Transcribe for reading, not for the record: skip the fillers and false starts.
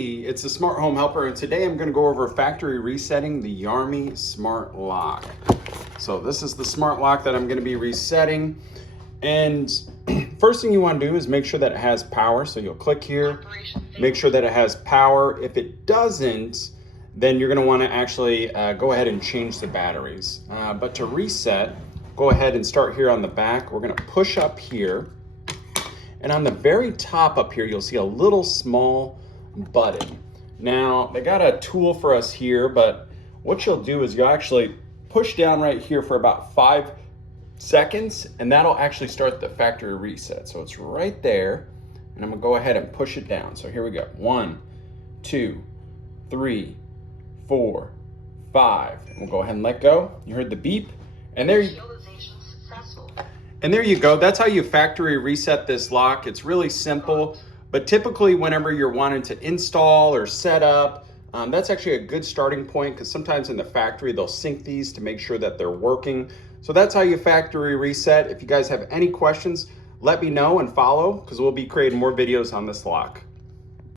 It's the Smart Home Helper, and today I'm going to go over factory resetting the Yamiry Smart Lock. So this is the smart lock that I'm going to be resetting, and first thing you want to do is make sure that it has power. So you'll click here, make sure that it has power. If it doesn't, then you're going to want to actually go ahead and change the batteries. But to reset, go ahead and start here on the back. We're going to push up here, and on the very top up here, you'll see a little small button. Now, they got a tool for us here, but what you'll do is you'll actually push down right here for about 5 seconds, and that'll actually start the factory reset. So it's right there, and I'm gonna go ahead and push it down. So here we go. 1, 2, 3, 4, 5. And we'll go ahead and let go. You heard the beep, and there you go. That's how you factory reset this lock. It's really simple, but typically whenever you're wanting to install or set up, that's actually a good starting point, because sometimes in the factory they'll sync these to make sure that they're working. So that's how you factory reset. If you guys have any questions, let me know and follow, because we'll be creating more videos on this lock.